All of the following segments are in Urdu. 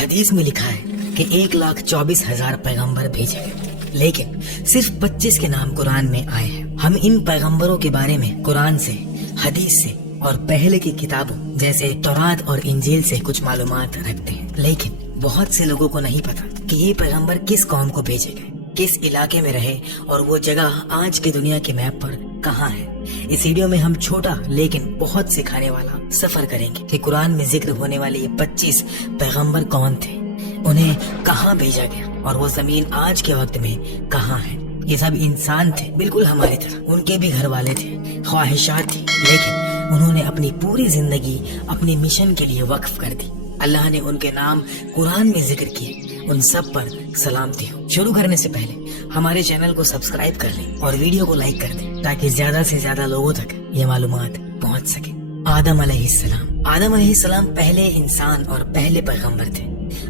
حدیث میں لکھا ہے کہ 1,24,000 پیغمبر بھیجے گئے، لیکن صرف 25 کے نام قرآن میں آئے ہیں۔ ہم ان پیغمبروں کے بارے میں قرآن سے، حدیث سے اور پہلے کی کتابوں جیسے تورات اور انجیل سے کچھ معلومات رکھتے ہیں، لیکن بہت سے لوگوں کو نہیں پتا کہ یہ پیغمبر کس قوم کو بھیجے گئے، کس علاقے میں رہے اور وہ جگہ آج کی دنیا کے میپ پر کہاں ہے۔ اس ویڈیو میں ہم چھوٹا لیکن بہت سکھانے والا سفر کریں گے کہ قرآن میں ذکر ہونے والے یہ 25 پیغمبر کون تھے، انہیں کہاں بھیجا گیا اور وہ زمین آج کے وقت میں کہاں ہے۔ یہ سب انسان تھے، بالکل ہماری طرح، ان کے بھی گھر والے تھے، خواہشات تھی، لیکن انہوں نے اپنی پوری زندگی اپنے مشن کے لیے وقف کر دی۔ اللہ نے ان کے نام قرآن میں ذکر کیے، ان سب پر سلامتی ہو۔ شروع کرنے سے پہلے ہمارے چینل کو سبسکرائب کر لیں اور ویڈیو کو لائک کر دیں تاکہ زیادہ سے زیادہ لوگوں تک یہ معلومات پہنچ سکے۔ آدم علیہ السلام۔ آدم علیہ السلام پہلے انسان اور پہلے پیغمبر تھے۔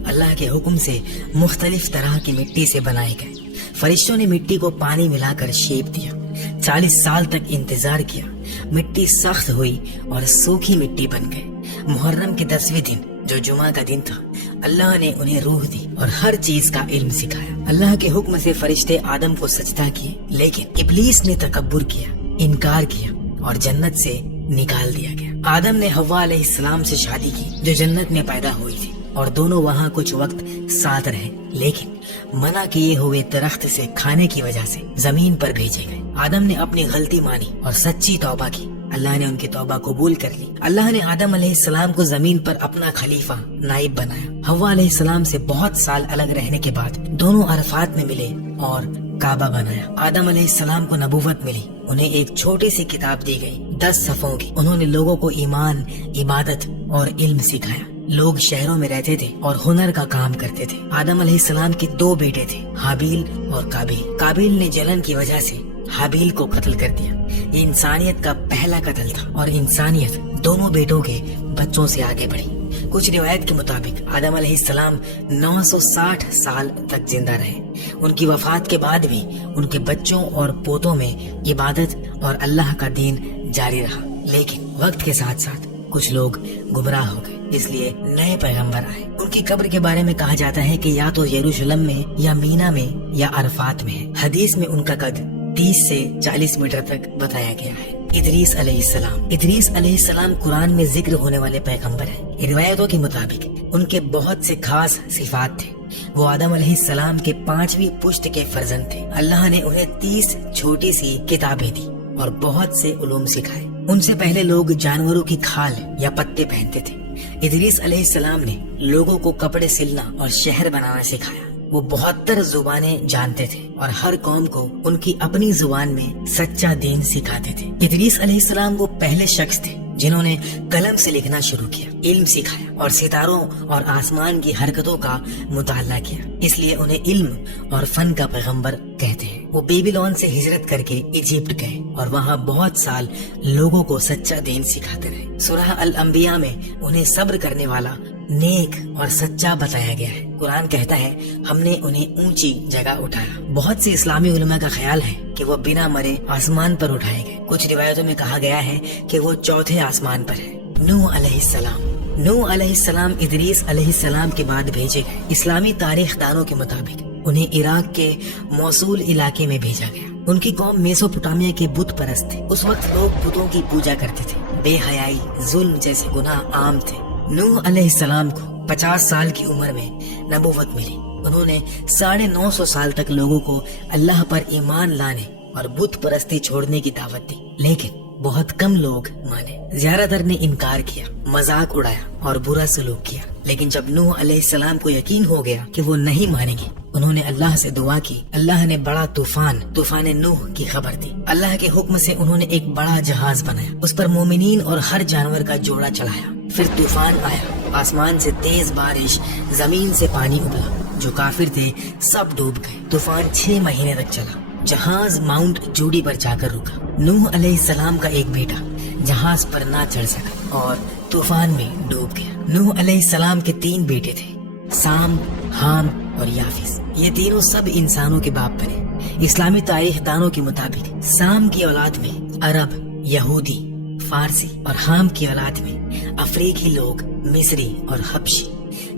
اللہ کے حکم سے مختلف طرح کی مٹی سے بنائے گئے۔ فرشتوں نے مٹی کو پانی ملا کر شیپ دیا، 40 سال تک انتظار کیا، مٹی سخت ہوئی اور سوکھی مٹی بن گئے۔ محرم کے 10ویں دن جو جمعہ کا دن تھا، اللہ نے انہیں روح دی اور ہر چیز کا علم سکھایا۔ اللہ کے حکم سے فرشتے آدم کو سجدہ کیے، لیکن ابلیس نے تکبر کیا، انکار کیا اور جنت سے نکال دیا گیا۔ آدم نے حوا علیہ السلام سے شادی کی جو جنت میں پیدا ہوئی تھی، اور دونوں وہاں کچھ وقت ساتھ رہے، لیکن منع کیے ہوئے درخت سے کھانے کی وجہ سے زمین پر بھیجے گئے۔ آدم نے اپنی غلطی مانی اور سچی توبہ کی، اللہ نے ان کی توبہ قبول کر لی۔ اللہ نے آدم علیہ السلام کو زمین پر اپنا خلیفہ، نائب بنایا۔ حوا علیہ السلام سے بہت سال الگ رہنے کے بعد دونوں عرفات میں ملے اور کعبہ بنایا۔ آدم علیہ السلام کو نبوت ملی، انہیں ایک چھوٹی سی کتاب دی گئی، 10 صفحوں کی۔ انہوں نے لوگوں کو ایمان، عبادت اور علم سکھایا۔ لوگ شہروں میں رہتے تھے اور ہنر کا کام کرتے تھے۔ آدم علیہ السلام کے 2 بیٹے تھے، حابیل اور قابیل۔ قابیل نے جلن کی وجہ سے حابیل کو قتل کر دیا۔ یہ انسانیت کا پہلا قتل تھا اور انسانیت دونوں بیٹوں کے بچوں سے آگے بڑھی۔ کچھ روایت کے مطابق آدم علیہ السلام 960 سال تک زندہ رہے۔ ان کی وفات کے بعد بھی ان کے بچوں اور پوتوں میں عبادت اور اللہ کا دین جاری رہا، لیکن وقت کے ساتھ ساتھ کچھ لوگ گمراہ ہو گئے، اس لیے نئے پیغمبر آئے۔ ان کی قبر کے بارے میں کہا جاتا ہے کہ یا تو یروشلم میں یا مینا میں یا عرفات میں ہے۔ حدیث میں ان کا قد 30 سے 40 میٹر تک بتایا گیا ہے۔ ادریس علیہ السلام۔ ادریس علیہ السلام قرآن میں ذکر ہونے والے پیغمبر ہیں۔ روایتوں کے مطابق ان کے بہت سے خاص صفات تھے۔ وہ آدم علیہ السلام کے 5ویں پشت کے فرزند تھے۔ اللہ نے انہیں 30 چھوٹی سی کتابیں دی اور بہت سے علوم سکھائے۔ ان سے پہلے لوگ جانوروں کی کھال یا پتے پہنتے تھے۔ ادریس علیہ السلام نے لوگوں کو کپڑے سلنا اور شہر بنانا سکھایا۔ وہ 72 زبانیں جانتے تھے اور ہر قوم کو ان کی اپنی زبان میں سچا دین سکھاتے تھے۔ ادریس علیہ السلام وہ پہلے شخص تھے جنہوں نے قلم سے لکھنا شروع کیا، علم سکھایا اور ستاروں اور آسمان کی حرکتوں کا مطالعہ کیا، اس لیے انہیں علم اور فن کا پیغمبر کہتے ہیں۔ وہ بیبیلون سے ہجرت کر کے ایجپٹ گئے اور وہاں بہت سال لوگوں کو سچا دین سکھاتے رہے۔ سورہ الانبیاء میں انہیں صبر کرنے والا، نیک اور سچا بتایا گیا ہے۔ قرآن کہتا ہے ہم نے انہیں اونچی جگہ اٹھایا۔ بہت سے اسلامی علماء کا خیال ہے کہ وہ بنا مرے آسمان پر اٹھائے گئے۔ کچھ روایتوں میں کہا گیا ہے کہ وہ 4تھے آسمان پر ہے۔ نوح علیہ السلام۔ نوح علیہ السلام ادریس علیہ السلام کے بعد بھیجے گئے۔ اسلامی تاریخ دانوں کے مطابق انہیں عراق کے موصول علاقے میں بھیجا گیا۔ ان کی قوم میسوپوٹامیہ کے بت پرست تھے۔ اس وقت لوگ بتوں کی پوجا کرتے تھے۔ بے حیائی، ظلم جیسے گناہ عام تھے۔ نوح علیہ السلام کو 50 سال کی عمر میں نبوت ملی۔ انہوں نے 950 سال تک لوگوں کو اللہ پر ایمان لانے اور بت پرستی چھوڑنے کی دعوت دی، لیکن بہت کم لوگ مانے۔ زیادہ تر نے انکار کیا، مذاق اڑایا اور برا سلوک کیا۔ لیکن جب نوح علیہ السلام کو یقین ہو گیا کہ وہ نہیں مانیں گے، انہوں نے اللہ سے دعا کی۔ اللہ نے بڑا طوفان نوح کی خبر دی۔ اللہ کے حکم سے انہوں نے ایک بڑا جہاز بنایا، اس پر مومنین اور ہر جانور کا جوڑا چڑھایا۔ پھر طوفان آیا، آسمان سے تیز بارش، زمین سے پانی ابلا، جو کافر تھے سب ڈوب گئے۔ طوفان 6 مہینے تک چلا۔ جہاز ماؤنٹ جوڈی پر جا کر رکا۔ نوح علیہ السلام کا ایک بیٹا جہاز پر نہ چڑھ سکا اور طوفان میں ڈوب گیا۔ نوح علیہ السلام کے 3 بیٹے تھے، سام، حام اور یافس۔ یہ تینوں سب انسانوں کے باپ بنے۔ اسلامی تاریخ دانوں کے مطابق سام کی اولاد میں عرب، یہودی، فارسی اور حام کی اولاد میں افریقی لوگ، مصری اور حبشی۔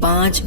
5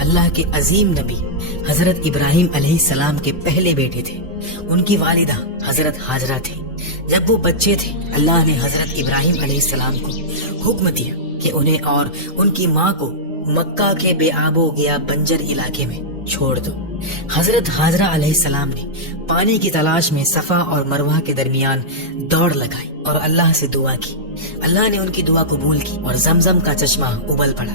اللہ کے عظیم نبی حضرت ابراہیم علیہ السلام کے پہلے بیٹے تھے۔ ان کی والدہ حضرت ہاجرہ تھی۔ جب وہ بچے تھے اللہ نے حضرت ابراہیم علیہ السلام کو حکم دیا کہ انہیں اور ان کی ماں کو مکہ کے بے آب و گیا بنجر علاقے میں چھوڑ دو۔ حضرت ہاجرہ علیہ السلام نے پانی کی تلاش میں صفا اور مروہ کے درمیان دوڑ لگائی اور اللہ سے دعا کی۔ اللہ نے ان کی دعا قبول کی اور زمزم کا چشمہ ابل پڑا۔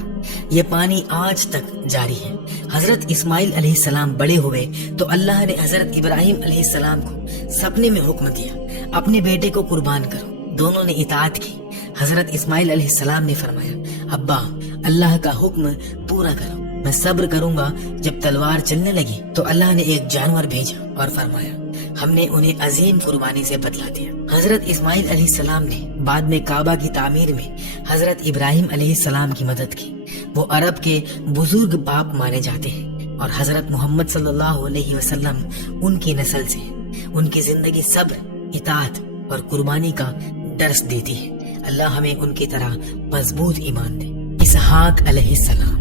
یہ پانی آج تک جاری ہے۔ حضرت اسماعیل علیہ السلام بڑے ہوئے تو اللہ نے حضرت ابراہیم علیہ السلام کو سپنے میں حکم دیا اپنے بیٹے کو قربان کرو۔ دونوں نے اطاعت کی۔ حضرت اسماعیل علیہ السلام نے فرمایا، ابا اللہ کا حکم پورا کرو، میں صبر کروں گا۔ جب تلوار چلنے لگی تو اللہ نے ایک جانور بھیجا اور فرمایا ہم نے انہیں عظیم قربانی سے بدلا دیا۔ حضرت اسماعیل علیہ السلام نے بعد میں کعبہ کی تعمیر میں حضرت ابراہیم علیہ السلام کی مدد کی۔ وہ عرب کے بزرگ باپ مانے جاتے ہیں اور حضرت محمد صلی اللہ علیہ وسلم ان کی نسل سے ہیں۔ ان کی زندگی صبر، اطاعت اور قربانی کا درس دیتی ہے۔ اللہ ہمیں ان کی طرح مضبوط ایمان دے۔ اسحاق علیہ السلام۔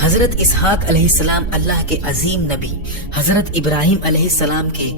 حضرت اسحاق علیہ السلام اللہ کے عظیم نبی حضرت ابراہیم علیہ السلام کے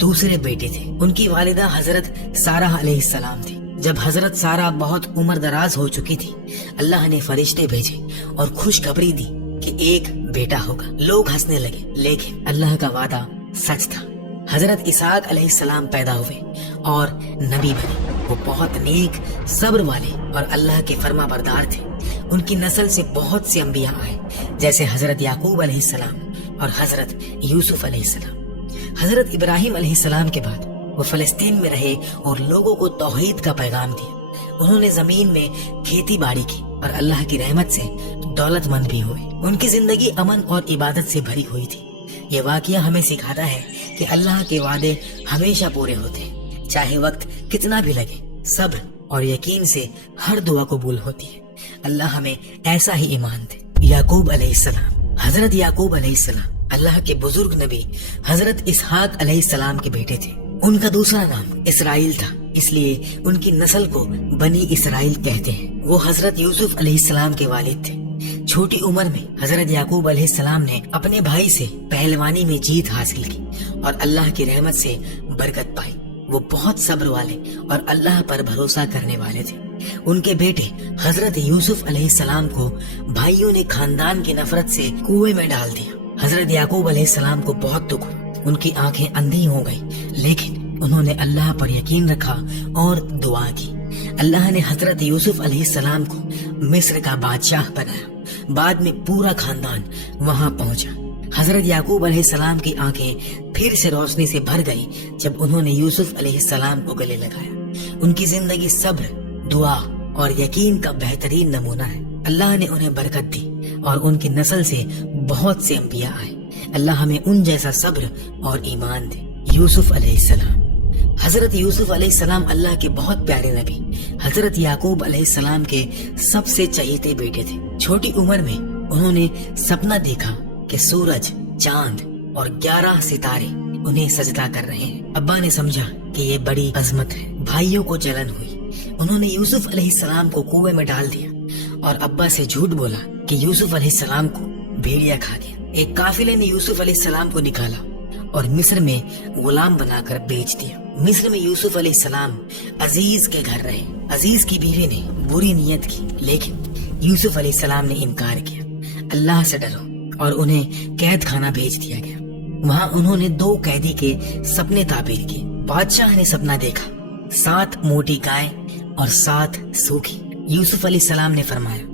دوسرے بیٹے تھے۔ ان کی والدہ حضرت سارہ علیہ السلام تھی۔ جب حضرت سارہ بہت عمر دراز ہو چکی تھی اللہ نے فرشتے بھیجے اور خوشخبری دی کہ ایک بیٹا ہوگا۔ لوگ ہنسنے لگے لیکن اللہ کا وعدہ سچ تھا۔ حضرت اسحاق علیہ السلام پیدا ہوئے اور نبی بنے۔ وہ بہت نیک، صبر والے اور اللہ کے فرما بردار تھے۔ ان کی نسل سے بہت سے انبیاء آئے جیسے حضرت یعقوب علیہ السلام اور حضرت یوسف علیہ السلام۔ حضرت ابراہیم علیہ السلام کے بعد وہ فلسطین میں رہے اور لوگوں کو توحید کا پیغام دیا۔ انہوں نے زمین میں کھیتی باڑی کی اور اللہ کی رحمت سے دولت مند بھی ہوئے۔ ان کی زندگی امن اور عبادت سے بھری ہوئی تھی۔ یہ واقعہ ہمیں سکھاتا ہے کہ اللہ کے وعدے ہمیشہ پورے ہوتے ہیں، چاہے وقت کتنا بھی لگے۔ صبر اور یقین سے ہر دعا قبول ہوتی ہے۔ اللہ ہمیں ایسا ہی ایمان دے۔ یعقوب علیہ السلام۔ حضرت یعقوب علیہ السلام اللہ کے بزرگ نبی حضرت اسحاق علیہ السلام کے بیٹے تھے۔ ان کا دوسرا نام اسرائیل تھا، اس لیے ان کی نسل کو بنی اسرائیل کہتے ہیں۔ وہ حضرت یوسف علیہ السلام کے والد تھے۔ چھوٹی عمر میں حضرت یعقوب علیہ السلام نے اپنے بھائی سے پہلوانی میں جیت حاصل کی اور اللہ کی رحمت سے برکت پائی۔ وہ بہت صبر والے اور اللہ پر بھروسہ کرنے والے تھے۔ ان کے بیٹے حضرت یوسف علیہ السلام کو بھائیوں نے خاندان کی نفرت سے کنویں میں ڈال دیا۔ حضرت یعقوب علیہ السلام کو بہت دکھ ہوا، ان کی آنکھیں اندھی ہو گئی، لیکن انہوں نے اللہ پر یقین رکھا اور دعا کی۔ اللہ نے حضرت یوسف علیہ السلام کو مصر کا بادشاہ بنایا۔ بعد میں پورا خاندان وہاں پہنچا۔ حضرت یعقوب علیہ السلام کی آنکھیں پھر سے روشنی سے بھر گئی جب انہوں نے یوسف علیہ السلام کو گلے لگایا۔ ان کی زندگی صبر، دعا اور یقین کا بہترین نمونہ ہے۔ اللہ نے انہیں برکت دی اور ان کی نسل سے بہت سے انبیاء آئے۔ اللہ ہمیں ان جیسا صبر اور ایمان دے۔ یوسف علیہ السلام۔ حضرت یوسف علیہ السلام اللہ کے بہت پیارے نبی حضرت یعقوب علیہ السلام کے سب سے چہیتے بیٹے تھے۔ چھوٹی عمر میں انہوں نے سپنا دیکھا کہ سورج، چاند اور 11 ستارے انہیں سجدہ کر رہے ہیں۔ ابا نے سمجھا کہ یہ بڑی عظمت ہے۔ بھائیوں کو جلن ہوئی۔ انہوں نے یوسف علیہ السلام کو کنویں میں ڈال دیا اور ابا سے جھوٹ بولا کہ یوسف علیہ السلام کو بھیڑیا کھا گیا۔ ایک قافلے نے یوسف علیہ السلام کو نکالا اور مصر میں غلام بنا کر بیچ دیا۔ مصر میں یوسف علیہ السلام عزیز کے گھر رہے۔ عزیز کی بیوی نے بری نیت کی لیکن یوسف علیہ السلام نے انکار کیا۔ اللہ سے ڈرو، اور انہیں قید خانہ بھیج دیا گیا۔ وہاں انہوں نے 2 قیدی کے سپنے تعبیر کیے۔ بادشاہ نے سپنا دیکھا 7 موٹی گائے اور 7 سوکھی۔ یوسف علیہ السلام نے فرمایا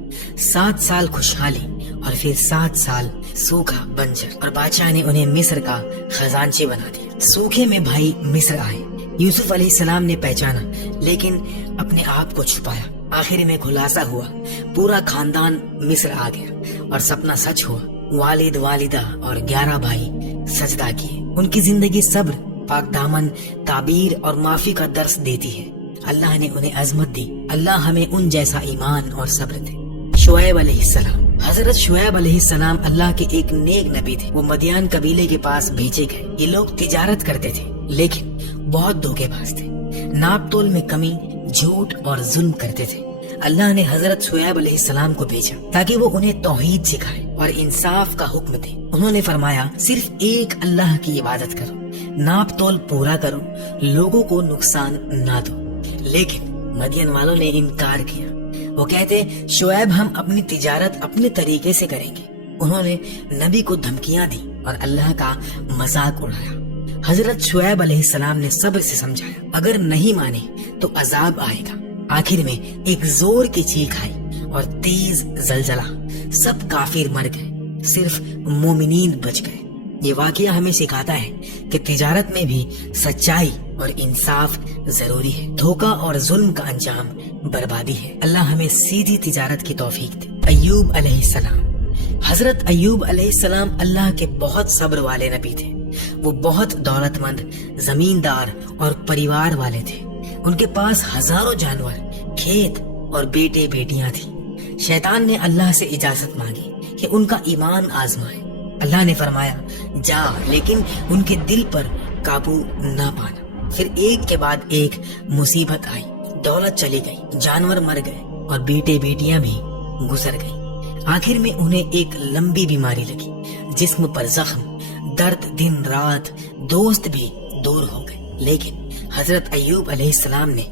7 سال خوشحالی اور پھر 7 سال سوکھا بنجر، اور بادشاہ نے انہیں مصر کا خزانچی بنا دیا۔ سوکھے میں بھائی مصر آئے۔ یوسف علیہ السلام نے پہچانا لیکن اپنے آپ کو چھپایا۔ آخر میں خلاصہ ہوا، پورا خاندان مصر آ گیا اور سپنا سچ ہوا۔ والد، والدہ اور 11 بھائی سجدہ کیے۔ ان کی زندگی صبر، پاک دامن، تعبیر اور معافی کا درس دیتی ہے۔ اللہ نے انہیں عظمت دی۔ اللہ ہمیں ان جیسا ایمان اور صبر دے۔ شعیب علیہ السلام۔ حضرت شعیب علیہ السلام اللہ کے ایک نیک نبی تھے۔ وہ مدین قبیلے کے پاس بھیجے گئے۔ یہ لوگ تجارت کرتے تھے لیکن بہت دھوکے باز تھے۔ ناپ تول میں کمی، جھوٹ اور ظلم کرتے تھے۔ اللہ نے حضرت شعیب علیہ السلام کو بھیجا تاکہ وہ انہیں توحید سکھائے اور انصاف کا حکم دے۔ انہوں نے فرمایا صرف ایک اللہ کی عبادت کرو، ناپ تول پورا کرو، لوگوں کو نقصان نہ دو۔ لیکن مدین والوں نے انکار کیا۔ وہ کہتے شعیب ہم اپنی تجارت اپنے طریقے سے کریں گے۔ انہوں نے نبی کو دھمکیاں دی اور اللہ کا مذاق اڑایا۔ حضرت شعیب علیہ السلام نے صبر سے سمجھایا اگر نہیں مانے تو عذاب آئے گا۔ آخر میں ایک زور کی چیخ آئی اور تیز زلزلہ، سب کافر مر گئے، صرف مومنین بچ گئے۔ یہ واقعہ ہمیں سکھاتا ہے کہ تجارت میں بھی سچائی اور انصاف ضروری ہے۔ دھوکہ اور ظلم کا انجام بربادی ہے۔ اللہ ہمیں سیدھی تجارت کی توفیق دے۔ ایوب علیہ السلام۔ حضرت ایوب علیہ السلام اللہ کے بہت صبر والے نبی تھے۔ وہ بہت دولت مند، زمیندار اور پریوار والے تھے۔ ان کے پاس ہزاروں جانور، کھیت اور بیٹے بیٹیاں تھیں۔ شیطان نے اللہ سے اجازت مانگی کہ ان کا ایمان آزمائے۔ اللہ نے فرمایا جا، لیکن ان کے دل پر قابو نہ پانا۔ پھر ایک کے بعد ایک مصیبت آئی، دولت چلی گئی، جانور مر گئے اور بیٹے بیٹیاں بھی گزر گئی۔ آخر میں انہیں ایک لمبی بیماری لگی، جسم پر زخم، درد دن رات، دوست بھی دور ہو گئے۔ لیکن حضرت ایوب علیہ السلام نے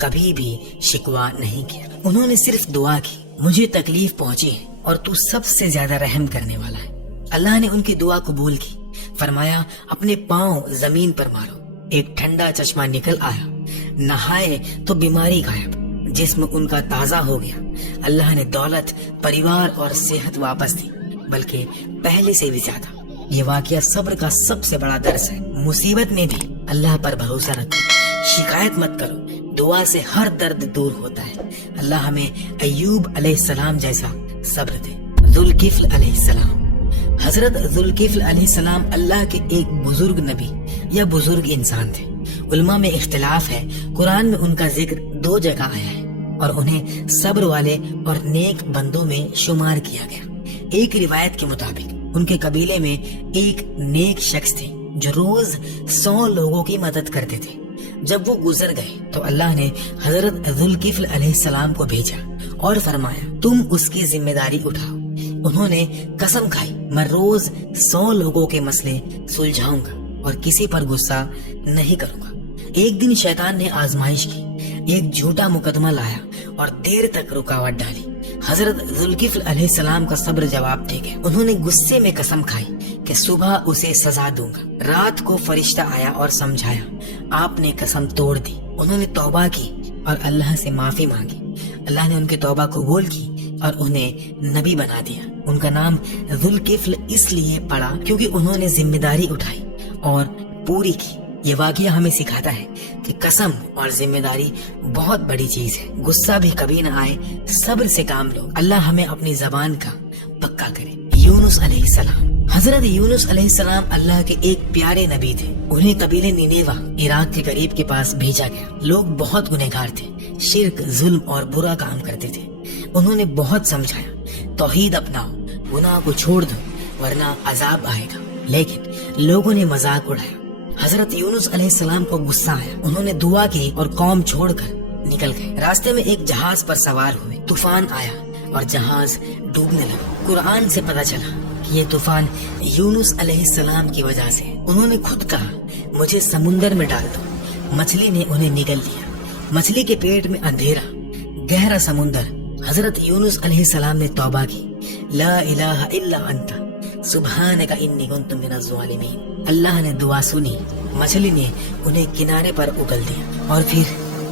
کبھی بھی شکوہ نہیں کیا۔ انہوں نے صرف دعا کی مجھے تکلیف پہنچی ہے اور تو سب سے زیادہ رحم کرنے والا ہے۔ اللہ نے ان کی دعا قبول کی۔ فرمایا اپنے پاؤں زمین پر مارو۔ ایک ٹھنڈا چشمہ نکل آیا، نہائے تو بیماری غائب، جسم ان کا تازہ ہو گیا۔ اللہ نے دولت، پریوار اور صحت واپس دی، بلکہ پہلے سے بھی زیادہ۔ یہ واقعہ صبر کا سب سے بڑا درس ہے۔ مصیبت میں بھی اللہ پر بھروسہ رکھو، شکایت مت کرو، دعا سے ہر درد دور ہوتا ہے۔ اللہ ہمیں ایوب علیہ السلام جیسا صبر دے۔ ذوالکفل علیہ السلام۔ حضرت ذوالکفل علیہ السلام اللہ کے ایک بزرگ نبی یا بزرگ انسان تھے۔ علماء میں اختلاف ہے، قرآن میں ان کا ذکر 2 جگہ آیا ہے اور انہیں صبر والے اور نیک بندوں میں شمار کیا گیا۔ ایک روایت کے مطابق ان کے قبیلے میں ایک نیک شخص تھے جو روز 100 لوگوں کی مدد کرتے تھے۔ جب وہ گزر گئے تو اللہ نے حضرت ذوالکفل علیہ السلام کو بھیجا اور فرمایا تم اس کی ذمہ داری اٹھاؤ۔ انہوں نے قسم کھائی میں روز 100 لوگوں کے مسئلے سلجھاؤں گا اور کسی پر غصہ نہیں کروں گا۔ ایک دن شیطان نے آزمائش کی، ایک جھوٹا مقدمہ لایا اور دیر تک رکاوٹ ڈالی۔ حضرت ذوالکفل علیہ السلام کا صبر جواب دے گیا۔ انہوں نے غصے میں قسم کھائی کہ صبح اسے سزا دوں گا۔ رات کو فرشتہ آیا اور سمجھایا، آپ نے قسم توڑ دی۔ انہوں نے توبہ کی اور اللہ سے معافی مانگی۔ اللہ نے ان کی توبہ قبول کی اور انہیں نبی بنا دیا۔ ان کا نام ذوالکفل اس لیے پڑا کیونکہ انہوں نے ذمہ داری اٹھائی اور پوری کی۔ یہ واقعہ ہمیں سکھاتا ہے کہ قسم اور ذمہ داری بہت بڑی چیز ہے۔ غصہ بھی کبھی نہ آئے، صبر سے کام لو۔ اللہ ہمیں اپنی زبان کا پکا کرے۔ یونس علیہ السلام۔ حضرت یونس علیہ السلام اللہ کے ایک پیارے نبی تھے۔ انہیں قبیلے نینیوہ عراق کے قریب کے پاس بھیجا گیا۔ لوگ بہت گنہگار تھے، شرک، ظلم اور برا کام کرتے تھے۔ انہوں نے بہت سمجھایا توحید اپناؤ، گناہ کو چھوڑ دو ورنہ عذاب آئے گا، لیکن لوگوں نے مذاق اڑایا۔ حضرت یونس علیہ السلام کو غصہ آیا۔ انہوں نے دعا کی اور قوم چھوڑ کر نکل گئے۔ راستے میں ایک جہاز پر سوار ہوئے، طوفان آیا اور جہاز ڈوبنے لگا۔ قرآن سے پتہ چلا کہ یہ طوفان یونس علیہ السلام کی وجہ سے۔ انہوں نے خود کہا مجھے سمندر میں ڈال دو۔ مچھلی نے انہیں نگل لیا۔ مچھلی کے پیٹ میں اندھیرا، گہرا سمندر۔ حضرت یونس علیہ السلام نے توبہ کی، لا الہ الا انت سبحانک انی کنت من الظالمین۔ اللہ نے دعا سنی، مچھلی نے انہیں کنارے پر اگل دیا اور پھر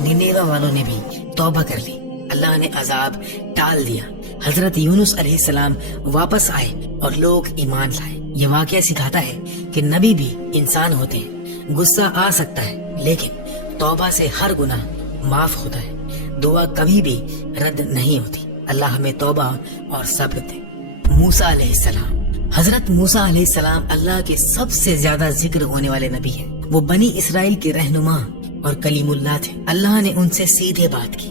نینیوہ والوں نے بھی توبہ کر لی۔ اللہ نے عذاب ٹال دیا۔ حضرت یونس علیہ السلام واپس آئے اور لوگ ایمان لائے۔ یہ واقعہ سکھاتا ہے کہ نبی بھی انسان ہوتے ہیں، غصہ آ سکتا ہے لیکن توبہ سے ہر گناہ معاف ہوتا ہے۔ دعا کبھی بھی رد نہیں ہوتی۔ اللہ ہمیں توبہ اور صبر دے۔ موسیٰ علیہ السلام۔ حضرت موسیٰ علیہ السلام اللہ کے سب سے زیادہ ذکر ہونے والے نبی ہیں۔ وہ بنی اسرائیل کے رہنما اور کلیم اللہ تھے۔ اللہ نے ان سے سیدھے بات کی،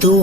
2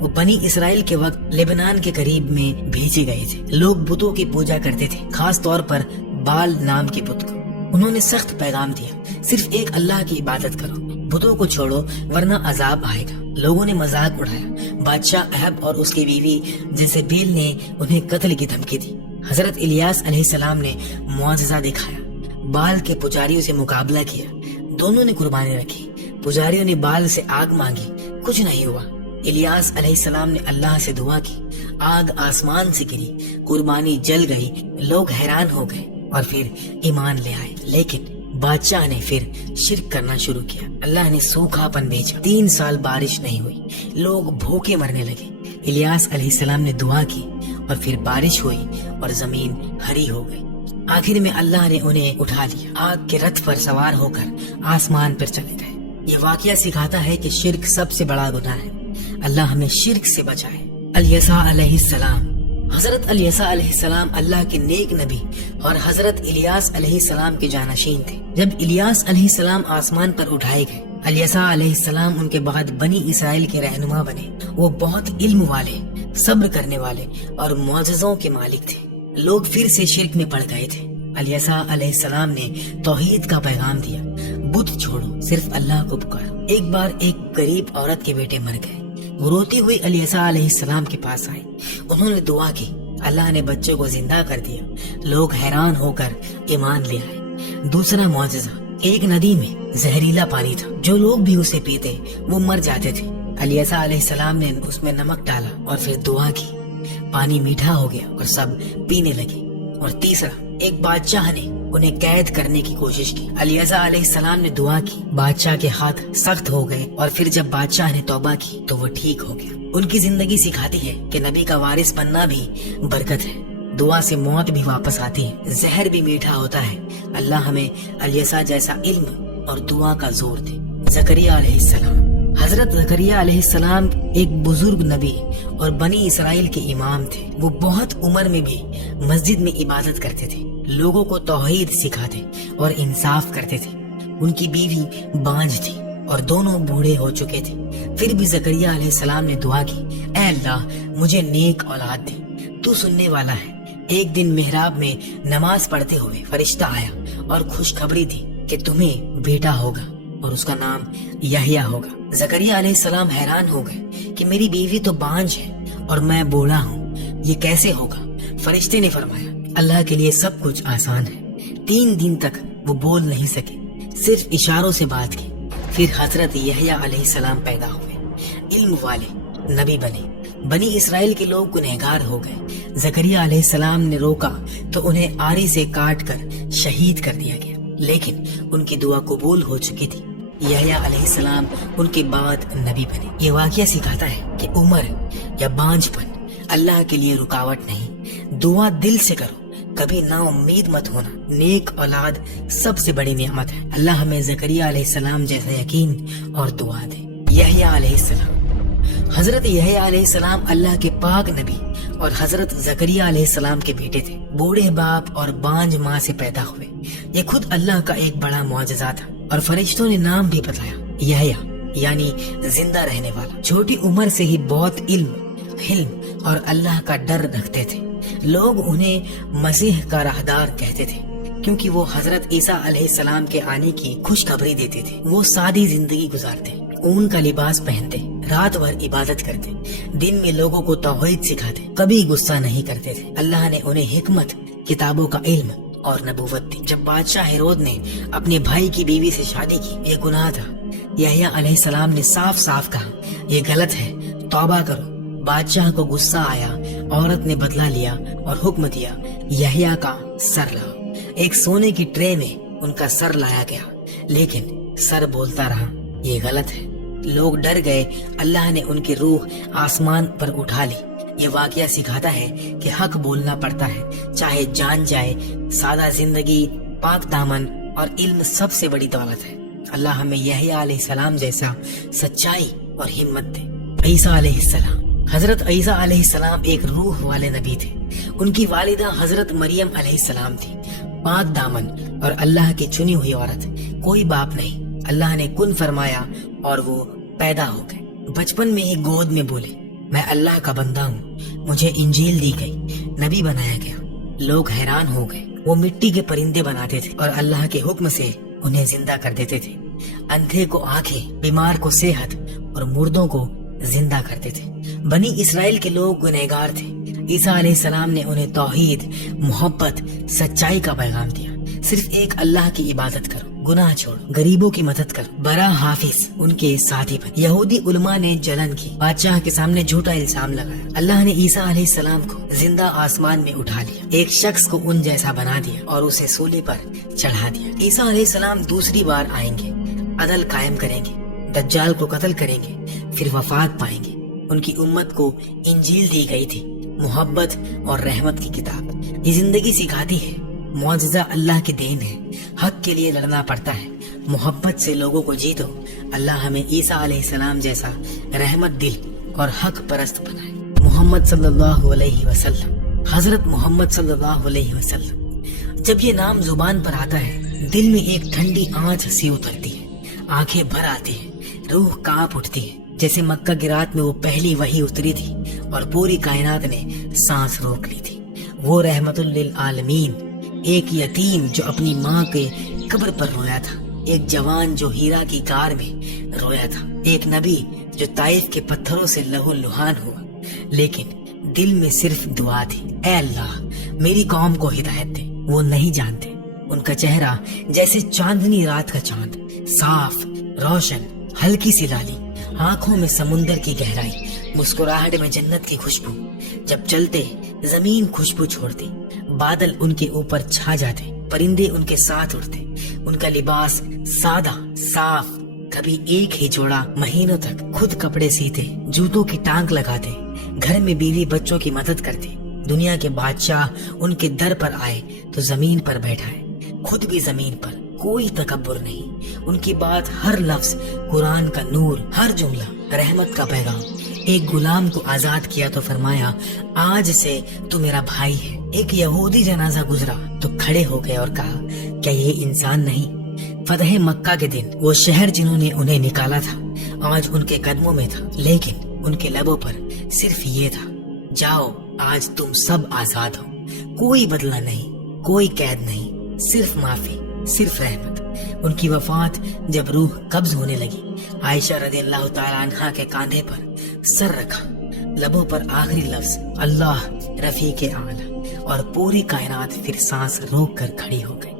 وہ بنی اسرائیل کے وقت لبنان کے قریب میں بھیجے گئے تھے. لوگ بتوں کی پوجا کرتے تھے, خاص طور پر بال نام کے بت کو. انہوں نے سخت پیغام دیا, صرف ایک اللہ کی عبادت کرو, بتوں کو چھوڑو ورنہ عذاب آئے گا. لوگوں نے مذاق اڑایا. بادشاہ احب اور اس کی بیوی جیزبیل نے انہیں قتل کی دھمکی دی. حضرت الیاس علیہ السلام نے معجزہ دکھایا, بال کے پجاریوں سے مقابلہ کیا. دونوں نے قربانی رکھی. پجاریوں نے بال سے آگ مانگی, کچھ نہیں ہوا. الیاس علیہ السلام نے اللہ سے دعا کی, آگ آسمان سے گری, قربانی جل گئی. لوگ حیران ہو گئے اور پھر ایمان لے آئے. لیکن بادشاہ نے پھر شرک کرنا شروع کیا. اللہ نے سوکھا پن بھیجا. 3 سال بارش نہیں ہوئی. لوگ بھوکے مرنے لگے. الیاس علیہ السلام نے دعا کی اور پھر بارش ہوئی اور زمین ہری ہو گئی. آخر میں اللہ نے انہیں اٹھا لیا. آگ کے رتھ پر سوار ہو کر آسمان پر چلے گئے. یہ واقعہ سکھاتا ہے کہ شرک سب سے بڑا گناہ ہے. اللہ ہمیں شرک سے بچائے. الیسع علیہ السلام. حضرت الیسع علیہ السلام اللہ کے نیک نبی اور حضرت الیاس علیہ السلام کے جانشین تھے. جب الیاس علیہ السلام آسمان پر اٹھائے گئے, الیسع علیہ السلام ان کے بعد بنی اسرائیل کے رہنما بنے. وہ بہت علم والے, صبر کرنے والے اور معجزوں کے مالک تھے. لوگ پھر سے شرک میں پڑ گئے تھے. الیسع علیہ السلام نے توحید کا پیغام دیا. بت چھوڑو, صرف اللہ کو پکارو. ایک بار ایک غریب عورت کے بیٹے مر گئے. وہ روتی ہوئی الیسع علیہ السلام کے پاس آئی. انہوں نے دعا کی. اللہ نے بچے کو زندہ کر دیا. لوگ حیران ہو کر ایمان لے آئے. دوسرا معجزہ, ایک ندی میں زہریلا پانی تھا. جو لوگ بھی اسے پیتے وہ مر جاتے تھے. الیسع علیہ السلام نے اس میں نمک ڈالا اور پھر دعا کی. پانی میٹھا ہو گیا اور سب پینے لگے. اور تیسرا, ایک بادشاہ نے انہیں قید کرنے کی کوشش کی. الیسع علیہ السلام نے دعا کی. بادشاہ کے ہاتھ سخت ہو گئے اور پھر جب بادشاہ نے توبہ کی تو وہ ٹھیک ہو گیا. ان کی زندگی سکھاتی ہے کہ نبی کا وارث بننا بھی برکت ہے. دعا سے موت بھی واپس آتی ہے, زہر بھی میٹھا ہوتا ہے. اللہ ہمیں الیسع جیسا علم اور دعا کا زور دے. زکریہ علیہ السلام. حضرت زکریہ علیہ السلام ایک بزرگ نبی اور بنی اسرائیل کے امام تھے. وہ بہت عمر میں بھی مسجد میں عبادت کرتے تھے, لوگوں کو توحید سکھاتے اور انصاف کرتے تھے. ان کی بیوی بانجھ تھی اور دونوں بوڑھے ہو چکے تھے. پھر بھی زکریہ علیہ السلام نے دعا کی, اے اللہ مجھے نیک اولاد دے, تو سننے والا ہے. ایک دن محراب میں نماز پڑھتے ہوئے فرشتہ آیا اور خوشخبری دی کہ تمہیں بیٹا ہوگا اور اس کا نام یحییٰ ہوگا. زکریہ علیہ السلام حیران ہو گئے کہ میری بیوی تو بانجھ ہے اور میں بوڑھا ہوں, یہ کیسے ہوگا؟ فرشتے نے فرمایا, اللہ کے لیے سب کچھ آسان ہے. 3 دن تک وہ بول نہیں سکے, صرف اشاروں سے بات کی. پھر حضرت یحییٰ علیہ السلام پیدا ہوئے, علم والے نبی بنے. بنی اسرائیل کے لوگ گنہگار ہو گئے. زکریہ علیہ السلام نے روکا تو انہیں آری سے کاٹ کر شہید کر دیا گیا, لیکن ان کی دعا قبول ہو چکی تھی. یحییٰ علیہ السلام ان کے بعد نبی بنے. یہ واقعہ سکھاتا ہے کہ عمر یا بانجھ پن اللہ کے لیے رکاوٹ نہیں. دعا دل سے کرو, کبھی نا امید مت ہونا. نیک اولاد سب سے بڑی نعمت ہے. اللہ ہمیں زکریہ علیہ السلام جیسا یقین اور دعا دے. یحییٰ علیہ السلام. حضرت یحییٰ علیہ السلام اللہ کے پاک نبی اور حضرت زکریہ علیہ السلام کے بیٹے تھے. بوڑھے باپ اور بانجھ ماں سے پیدا ہوئے. یہ خود اللہ کا ایک بڑا معجزہ تھا اور فرشتوں نے نام بھی بتایا, یحییٰ یعنی زندہ رہنے والا. چھوٹی عمر سے ہی بہت علم, حلم اور اللہ کا ڈر رکھتے تھے. لوگ انہیں مسیح کا راہدار کہتے تھے کیونکہ وہ حضرت عیسیٰ علیہ السلام کے آنے کی خوشخبری دیتے تھے. وہ سادی زندگی گزارتے, اون کا لباس پہنتے, رات بھر عبادت کرتے, دن میں لوگوں کو توحید سکھاتے, کبھی غصہ نہیں کرتے تھے. اللہ نے انہیں حکمت, کتابوں کا علم اور نبوت دی. جب بادشاہ ہیرود نے اپنے بھائی کی بیوی سے شادی کی, یہ گناہ تھا. یحییٰ علیہ السلام نے صاف صاف کہا, یہ غلط ہے, توبہ کرو. بادشاہ کو غصہ آیا, عورت نے بدلہ لیا اور حکم دیا, یحییٰ کا سر لاؤ. ایک سونے کی ٹرے میں ان کا سر لایا گیا, لیکن سر بولتا رہا, یہ غلط ہے. لوگ ڈر گئے. اللہ نے ان کی روح آسمان پر اٹھا لی. یہ واقعہ سکھاتا ہے کہ حق بولنا پڑتا ہے, چاہے جان جائے. سادہ زندگی, پاک دامن اور علم سب سے بڑی دولت ہے. اللہ ہمیں یحییٰ علیہ السلام جیسا سچائی اور ہمت دے. عیسیٰ علیہ السلام. حضرت عیسیٰ علیہ السلام ایک روح والے نبی تھے. ان کی والدہ حضرت مریم علیہ السلام تھی, پاک دامن اور اللہ کی چنی ہوئی عورت. کوئی باپ نہیں. اللہ نے کن فرمایا اور وہ پیدا ہو گئے۔ بچپن میں ہی گود میں بولے میں اللہ کا بندہ ہوں، مجھے انجیل دی گئی، نبی بنایا گیا۔ لوگ حیران ہو گئے۔ وہ مٹی کے پرندے بناتے تھے اور اللہ کے حکم سے انہیں زندہ کر دیتے تھے۔ اندھے کو آنکھیں، بیمار کو صحت اور مردوں کو زندہ کرتے تھے۔ بنی اسرائیل کے لوگ گنہگار تھے۔ عیسیٰ علیہ السلام نے انہیں توحید، محبت، سچائی کا پیغام دیا۔ صرف ایک اللہ کی عبادت کرو، گناہ چھوڑو، غریبوں کی مدد کرو، برا حافظ ان کے ساتھی بن۔ یہودی علماء نے جلن کی، بادشاہ کے سامنے جھوٹا الزام لگایا۔ اللہ نے عیسیٰ علیہ السلام کو زندہ آسمان میں اٹھا لیا، ایک شخص کو ان جیسا بنا دیا اور اسے سولے پر چڑھا دیا۔ عیسیٰ علیہ السلام دوسری بار آئیں گے، عدل قائم کریں گے، دجال کو قتل کریں گے، پھر وفات پائیں گے۔ ان کی امت کو انجیل دی گئی تھی، محبت اور رحمت کی کتاب۔ یہ زندگی سکھاتی ہے معجزہ اللہ کی دین ہے، حق کے لیے لڑنا پڑتا ہے، محبت سے لوگوں کو جیتو۔ اللہ ہمیں عیسیٰ علیہ السلام جیسا رحمت دل اور حق پرست بنائے۔ محمد صلی اللہ علیہ وسلم، حضرت محمد صلی اللہ علیہ وسلم۔ جب یہ نام زبان پر آتا ہے، دل میں ایک ٹھنڈی آنچ سی اترتی ہے، آنکھیں بھر آتی ہیں، روح کانپ اٹھتی ہے، جیسے مکہ کی رات میں وہ پہلی وحی اتری تھی اور پوری کائنات نے سانس روک لی تھی۔ وہ رحمت للعالمین، ایک یتیم جو اپنی ماں کے قبر پر رویا تھا، ایک جوان جو ہیرا کی کار میں رویا تھا، ایک نبی جو طائف کے پتھروں سے لہو لہان ہوا، لیکن دل میں صرف دعا تھی، اے اللہ میری قوم کو ہدایت دے۔ وہ نہیں جانتے، ان کا چہرہ جیسے چاندنی رات کا چاند، صاف، روشن، ہلکی سی لالی، آنکھوں میں سمندر کی گہرائی، مسکراہٹ میں جنت کی خوشبو۔ جب چلتے زمین خوشبو چھوڑتی، بادل ان کے اوپر چھا جاتے، پرندے ان کے ساتھ اڑتے۔ ان کا لباس سادہ، صاف، کبھی ایک ہی جوڑا مہینوں تک خود کپڑے سیتے، جوتوں کی ٹانک لگاتے، گھر میں بیوی بچوں کی مدد کرتے۔ دنیا کے بادشاہ ان کے در پر آئے تو زمین پر بیٹھائے، خود بھی زمین پر، کوئی تکبر نہیں۔ ان کی بات ہر لفظ قرآن کا نور، ہر جملہ رحمت کا پیغام۔ ایک غلام کو آزاد کیا تو فرمایا آج سے تو میرا بھائی ہے۔ ایک یہودی جنازہ گزرا تو کھڑے ہو گئے اور کہا کیا یہ انسان نہیں؟ فتح مکہ کے دن وہ شہر جنہوں نے انہیں نکالا تھا آج ان کے قدموں میں تھا، لیکن ان کے لبوں پر صرف یہ تھا، جاؤ آج تم سب آزاد ہو۔ کوئی بدلہ نہیں، کوئی قید نہیں، صرف معافی، صرف رحمت۔ ان کی وفات جب روح قبض ہونے لگی، عائشہ رضی اللہ تعالی عنہا کے کاندھے پر سر رکھا، لبوں پر آخری لفظ اللہ رفیق اعلی، اور پوری کائنات پھر سانس روک کر کھڑی ہو گئی۔